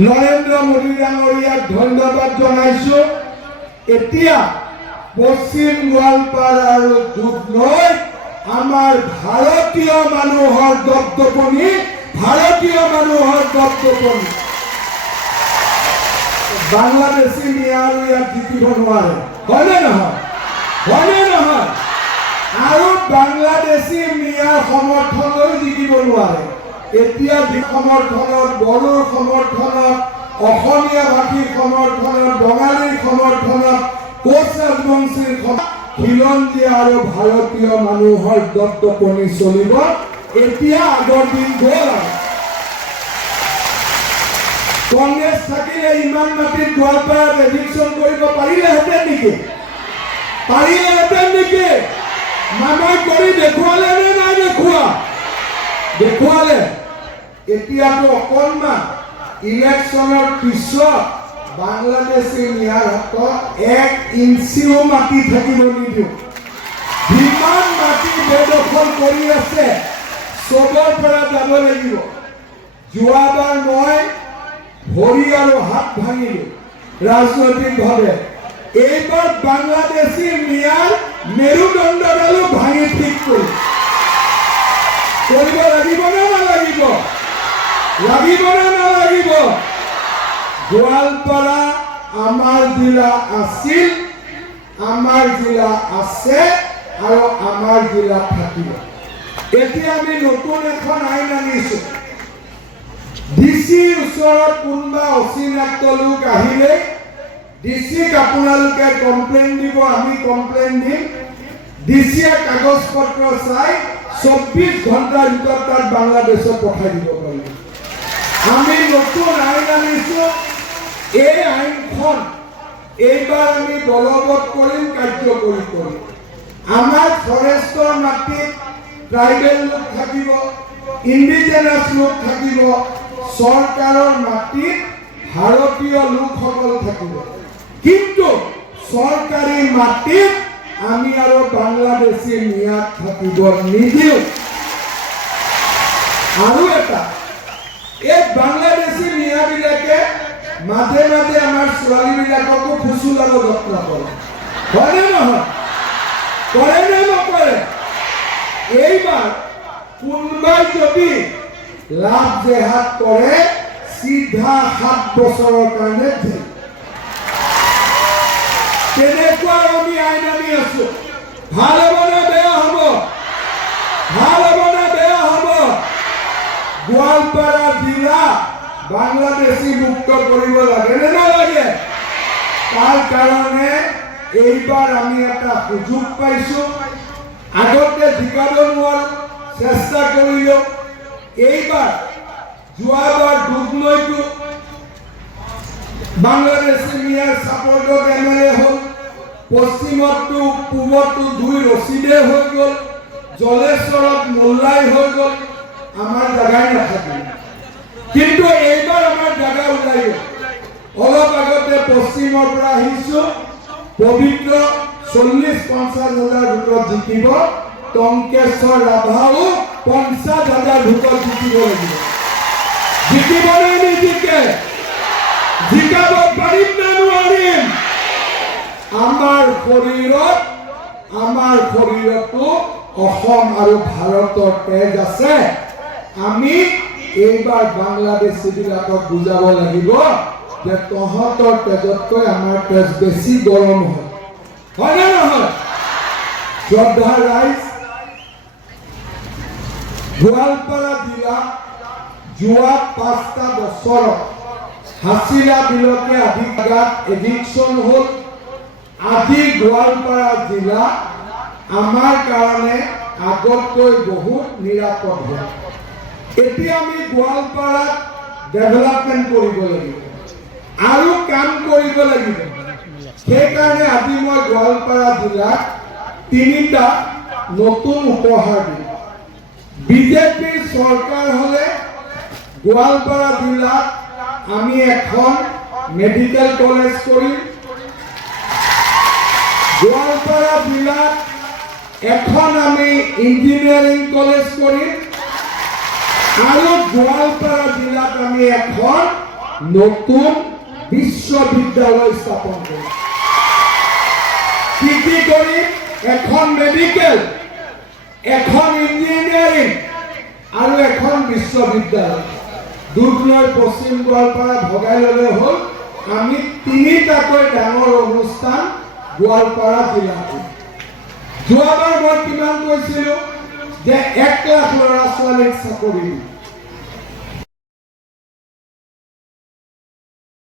নৰেন্দ্ৰ মোদী ডাঙৰীয়াক ধন্যবাদ জনাইছো। এতিয়া পশ্চিম গোৱালপাৰা আৰু দুধনৈত আমাৰ ভাৰতীয় মানুহৰ দপদপনি, বাংলাদেশী মিয়া আৰু ইয়াত জিকিব নোৱাৰে, হয়নে নহয়? আৰু বাংলাদেশী মিয়াৰ সমৰ্থনলৈ জিকিব নোৱাৰে। এতিয়া যি সমৰ্থনত, বড়োৰ সমৰ্থনত, অসমীয়া ভাষীৰ সমৰ্থনত, বঙালীৰ সমৰ্থনত, কোচ ৰাজবংশীৰ খিলঞ্জীয়া আৰু ভাৰতীয় মানুহৰ দপদপনি চলিব। এতিয়া আগৰ দিন গ'ল। কংগ্ৰেছ থাকিলে ইমান মাটিত গোৱালপাৰাত এভিকশ্যন কৰিব পাৰিলেহেঁতেন নেকি? মামাই কৰি দেখুৱালে নে নাই দেখুৱালে? এতিয়াতো অকণমান ইলেকশ্যনৰ পিছত বাংলাদেশী মিয়াৰ হাতত 1 ইঞ্চিও মাটি থাকিব নিদিওঁ। যিমান মাটি বেদখল কৰি আছে চবৰ পৰা যাব লাগিব। যোৱাবাৰ মই ভৰি আৰু হাত ভাঙিলো ৰাজনৈতিকভাৱে। এইবাৰ বাংলাদেশী মিয়াৰ মেৰুদণ্ডডালো ভাঙি ঠিক কৰিব লাগিব নে নালাগিব? গোৱালপাৰা আমাৰ জিলা আছিল, আমাৰ জিলা আছে আৰু আমাৰ জিলা থাকিব। এতিয়া আমি নতুন এখন আইন আনিছো। ডিচিৰ ওচৰত কোনোবা অচিনাক্ত লোক আহিলে ডিচিক আপোনালোকে কমপ্লেইন দিব, আমি কমপ্লেইন দিম। ডিচিয়ে কাগজ পত্ৰ চাই 24 ঘণ্টাৰ ভিতৰত তাত বাংলাদেশত পঠাই দিব পাৰিব। আমি নতুন আইন আনিছো। এই আইনখন এইবাৰ আমি বলবৎ কৰিম, কাৰ্যকৰী কৰিম। আমাৰ ফৰেষ্টৰ মাটিত ট্ৰাইবেল লোক থাকিব, ইণ্ডিজেনাছ লোক থাকিব, চৰকাৰৰ মাটিত ভাৰতীয় লোকসকল থাকিব। কিন্তু চৰকাৰী মাটিত আমি আৰু বাংলাদেশী মিয়াক থাকিব নিদিওঁ। আৰু এটা, এই বাংলাদেশী মিয়াবিলাকে মাজে মাজে আমাৰ ছোৱালীবিলাককো ফুচুলাব যত্ন কৰে, হয়নে নহয়? কৰে নে নকৰে? এইবাৰ কোনোবাই যদি লাভ জেহাদ কৰে চিধা 7 বছৰৰ কাৰণে জেল। তেনেকুৱা আমি আইন আনি আছো। ভাল হ'ব নে বেয়া হ'ব? গোৱালপাৰা জিলা বাংলাদেশী মুক্ত কৰিব লাগে নে নালাগে? তাৰ কাৰণে এইবাৰ আমি এটা সুযোগ পাইছো। আগতে জিকাব নোৱাৰো, চেষ্টা কৰিলো। এইবাৰ যোৱাবাৰ দুধনৈতো বাংলাদেশী মিয়াৰ চাপৰ্টত MLA হ'ল, পশ্চিমতো পূবতো 2 ৰচিদে হৈ গ'ল, জলেশ্বৰত মোল্লাই হৈ গ'ল। আমাৰ জাগাই নাথাকিল। কিন্তু এইবাৰ আমাৰ জাগা ওলাই গ'ল। অলপ আগতে পশ্চিমৰ পৰা আহিছো। পবিত্ৰ 40-50 হাজাৰ ভোটত জিকিব। টংকেশ্বৰ ৰাভাও 50 হাজাৰ ভোটত জিকিব লাগিব। জিকিব নে নিজিকে? জিকাব পাৰিম নে নোৱাৰিম? আমাৰ শৰীৰতো অসম আৰু ভাৰতৰ তেজ আছে। আমি এইবাৰ বাংলাদেশীবিলাকক বুজাব লাগিব যে তহঁতৰ তেজতকৈ আমাৰ তেজ বেছি গৰম হয়, হয়নে নহয়? শ্ৰদ্ধাৰ ৰাইজ, গোৱালপাৰা জিলা যোৱা 5টা বছৰত হাছিলা বিলকে আদি জাগাত এভিকশ্যন হ'ল। আজি গোৱালপাৰা জিলা আমাৰ কাৰণে আগতকৈ বহুত নিৰাপদ হয়। এতিয়া আমি গোৱালপাৰাত ডেভেলপমেণ্ট কৰিব লাগিব আৰু কাম কৰিব লাগিব। সেইকাৰণে আজি মই গোৱালপাৰা জিলাক 3টা নতুন উপহাৰ দিম। বিজেপিৰ চৰকাৰ হ'লে গোৱালপাৰা জিলাত আমি এখন মেডিকেল কলেজ কৰিম। গোৱালপাৰা জিলাত এখন আমি ইঞ্জিনিয়াৰিং কলেজ কৰিম। আৰু গোৱালপাৰা জিলাত আমি এখন নতুন বিশ্ববিদ্যালয় স্থাপন কৰিম। কি কৰিম? এখন মেডিকেল, এখন ইঞ্জিনিয়াৰিং আৰু এখন বিশ্ববিদ্যালয়। দুধনৈ পশ্চিম গোৱালপাৰা ভগাই ল'লে হ'ল আমি তিনিটাকৈ ডাঙৰ অনুষ্ঠান গোৱালপাৰা জিলাটো। যোৱাবাৰ মই কিমান কৈছিলোঁ যে 1 লাখ ল'ৰা ছোৱালীক চাকৰি দিম।